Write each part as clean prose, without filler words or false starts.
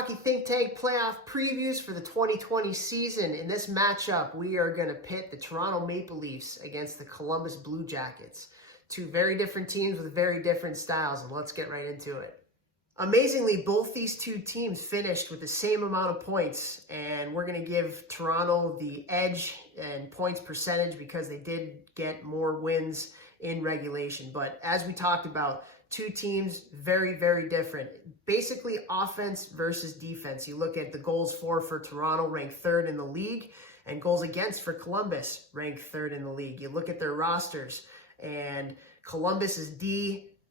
Hockey Think Tank playoff previews for the 2020 season. In this matchup, we are going to pit the Toronto Maple Leafs against the Columbus Blue Jackets. Two very different teams with very different styles, and let's get right into it. Amazingly, both these two teams finished with the same amount of points, and we're going to give Toronto the edge and points percentage because they did get more wins in regulation. But as we talked about, two teams, very, very different. Basically, offense versus defense. You look at the goals for Toronto, ranked third in the league, and goals against for Columbus, ranked third in the league. You look at their rosters, and Columbus is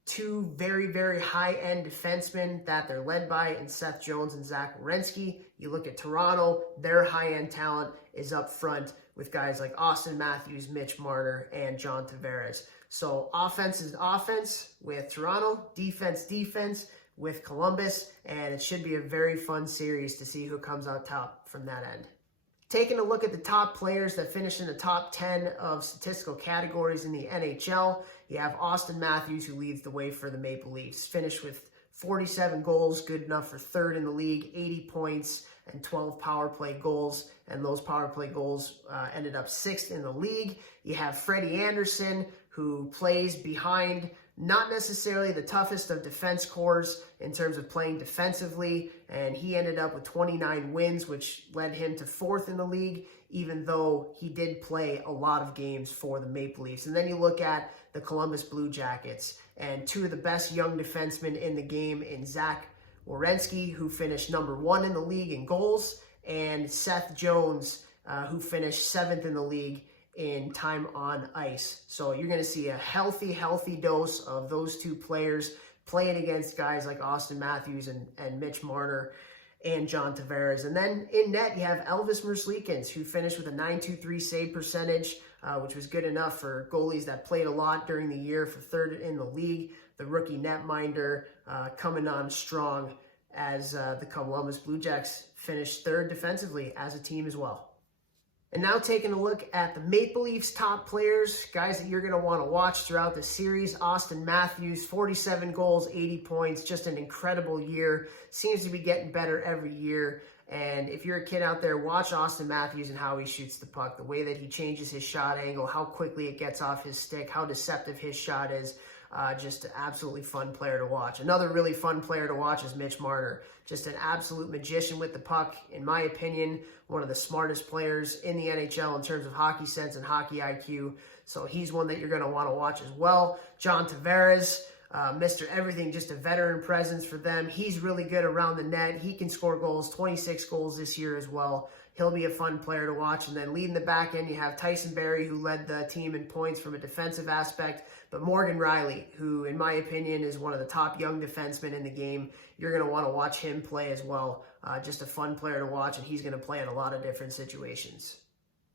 two very, very high-end defensemen that they're led by in Seth Jones and Zach Werenski. You look at Toronto, their high-end talent is up front with guys like Austin Matthews, Mitch Marner, and John Tavares. So offense is offense with Toronto, defense with Columbus, and it should be a very fun series to see who comes out top from that end. Taking a look at the top players that finished in the top 10 of statistical categories in the NHL, you have Austin Matthews, who leads the way for the Maple Leafs. Finished with 47 goals, good enough for third in the league, 80 points, and 12 power play goals, and those power play goals ended up sixth in the league. You have Freddie Anderson, who plays behind not necessarily the toughest of defense cores in terms of playing defensively, and he ended up with 29 wins, which led him to fourth in the league, even though he did play a lot of games for the Maple Leafs. And then you look at the Columbus Blue Jackets, and two of the best young defensemen in the game in Zach Werenski, who finished number 1 in the league in goals, and Seth Jones, who finished 7th in the league in time on ice. So you're going to see a healthy dose of those two players playing against guys like Austin Matthews and Mitch Marner and John Tavares. And then in net, you have Elvis Merzlikins, who finished with a .923 save percentage, which was good enough for goalies that played a lot during the year, for third in the league. The rookie netminder coming on strong as the Columbus Blue Jacks finished third defensively as a team as well. And now taking a look at the Maple Leafs top players, guys that you're going to want to watch throughout the series. Austin Matthews, 47 goals, 80 points, just an incredible year. Seems to be getting better every year. And if you're a kid out there, watch Austin Matthews and how he shoots the puck, the way that he changes his shot angle, how quickly it gets off his stick, how deceptive his shot is. Just an absolutely fun player to watch. Another really fun player to watch is Mitch Marner. Just an absolute magician with the puck. In my opinion, one of the smartest players in the NHL in terms of hockey sense and hockey IQ. So he's one that you're going to want to watch as well. John Tavares, Mr. Everything, just a veteran presence for them. He's really good around the net. He can score goals, 26 goals this year as well. He'll be a fun player to watch. And then leading the back end, you have Tyson Barrie, who led the team in points from a defensive aspect. But Morgan Riley, who in my opinion is one of the top young defensemen in the game, you're going to want to watch him play as well. Just a fun player to watch, and he's going to play in a lot of different situations.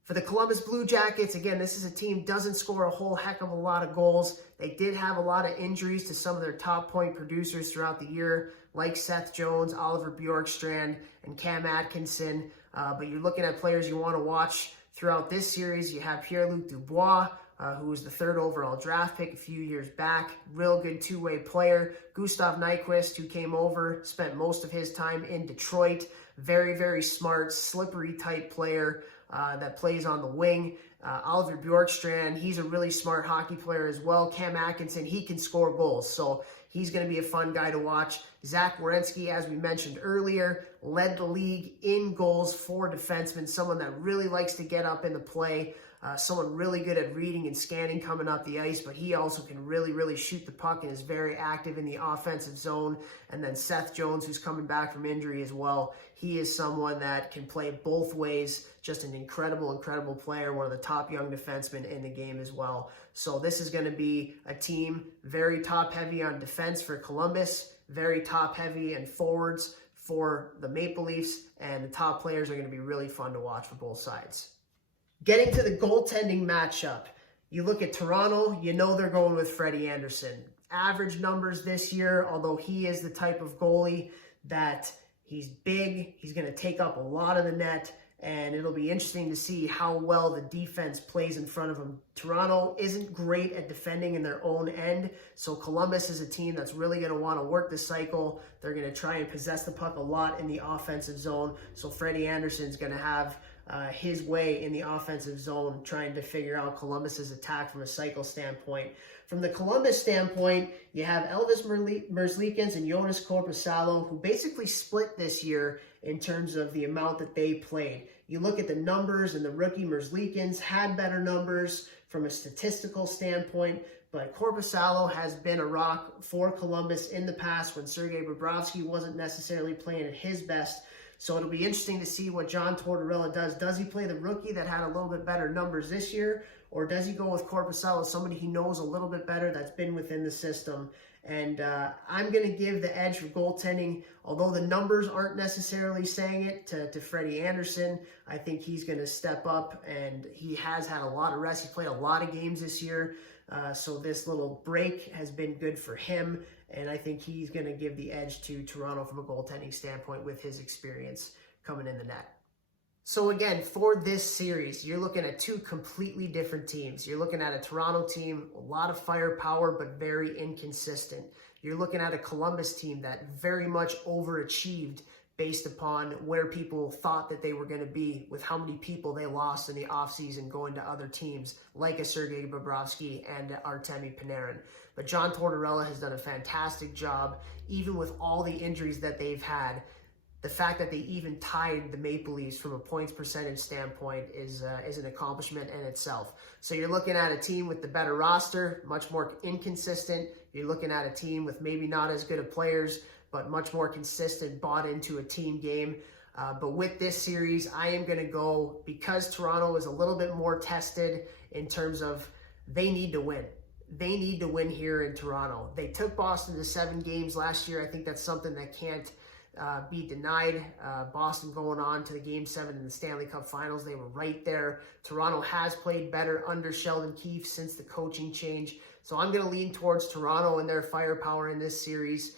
For the Columbus Blue Jackets, again, this is a team doesn't score a whole heck of a lot of goals. They did have a lot of injuries to some of their top point producers throughout the year, like Seth Jones, Oliver Bjorkstrand, and Cam Atkinson. But you're looking at players you want to watch throughout this series. You have Pierre-Luc Dubois, who was the 3rd overall draft pick a few years back. Real good two-way player. Gustav Nyquist, who came over, spent most of his time in Detroit. Very, very smart, slippery type player that plays on the wing. Oliver Bjorkstrand, he's a really smart hockey player as well. Cam Atkinson, he can score goals, so he's going to be a fun guy to watch. Zach Werenski, as we mentioned earlier, led the league in goals for defensemen, someone that really likes to get up in the play. Someone really good at reading and scanning coming up the ice, but he also can really shoot the puck and is very active in the offensive zone. And then Seth Jones, who's coming back from injury as well. He is someone that can play both ways. Just an incredible player, one of the top young defensemen in the game as well. So this is going to be a team very top-heavy on defense for Columbus, very top-heavy and forwards for the Maple Leafs, and the top players are going to be really fun to watch for both sides. Getting to the goaltending matchup, you look at Toronto, you know they're going with Freddie Anderson. Average numbers this year, although he is the type of goalie that he's big, he's going to take up a lot of the net, and it'll be interesting to see how well the defense plays in front of them. Toronto isn't great at defending in their own end, so Columbus is a team that's really going to want to work the cycle. They're going to try and possess the puck a lot in the offensive zone, so Freddie Andersen's going to have his way in the offensive zone, trying to figure out Columbus's attack from a cycle standpoint. From the Columbus standpoint, you have Elvis Merzlikins and Jonas Korpisalo, who basically split this year in terms of the amount that they played. You look at the numbers, and the rookie Merzlikins had better numbers from a statistical standpoint, but Korpisalo has been a rock for Columbus in the past when Sergei Bobrovsky wasn't necessarily playing at his best. So it'll be interesting to see what John Tortorella does. Does he play the rookie that had a little bit better numbers this year? Or does he go with Korpisalo, somebody he knows a little bit better that's been within the system? And I'm going to give the edge for goaltending, although the numbers aren't necessarily saying it, to Freddie Andersen. I think he's going to step up, and he has had a lot of rest. He's played a lot of games this year, so this little break has been good for him. And I think he's going to give the edge to Toronto from a goaltending standpoint with his experience coming in the net. So again, for this series, you're looking at two completely different teams. You're looking at a Toronto team, a lot of firepower, but very inconsistent. You're looking at a Columbus team that very much overachieved based upon where people thought that they were going to be with how many people they lost in the offseason going to other teams like a Sergei Bobrovsky and Artemi Panarin. But John Tortorella has done a fantastic job, even with all the injuries that they've had. The fact that they even tied the Maple Leafs from a points percentage standpoint is an accomplishment in itself. So you're looking at a team with the better roster, much more inconsistent. You're looking at a team with maybe not as good of players, but much more consistent, bought into a team game. But with this series, I am going to go, because Toronto is a little bit more tested in terms of they need to win. They need to win here in Toronto. They took Boston to 7 games last year. I think that's something that can't be denied. Boston going on to the Game 7 in the Stanley Cup Finals. They were right there. Toronto has played better under Sheldon Keefe since the coaching change. So I'm going to lean towards Toronto and their firepower in this series.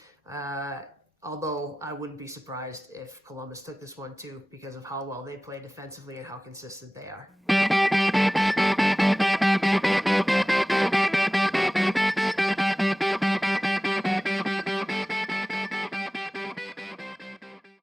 Although I wouldn't be surprised if Columbus took this one too, because of how well they play defensively and how consistent they are.